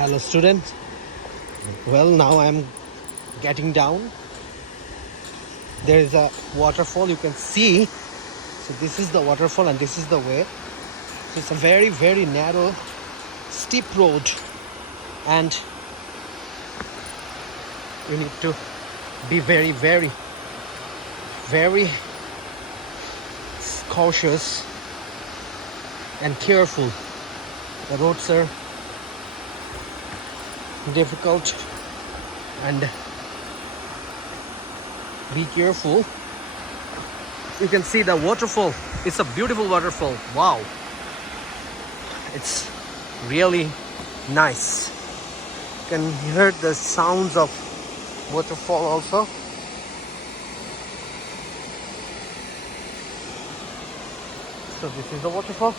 Hello students. Well, now I'm getting down. There is a waterfall, you can see. So this is the waterfall and this is the way. So it's a very narrow steep road, and you need to be very cautious and careful. The roads are difficult, and be careful. You can see the waterfall. It's a beautiful waterfall. Wow, it's really nice. You can hear the sounds of waterfall also. So this is the waterfall.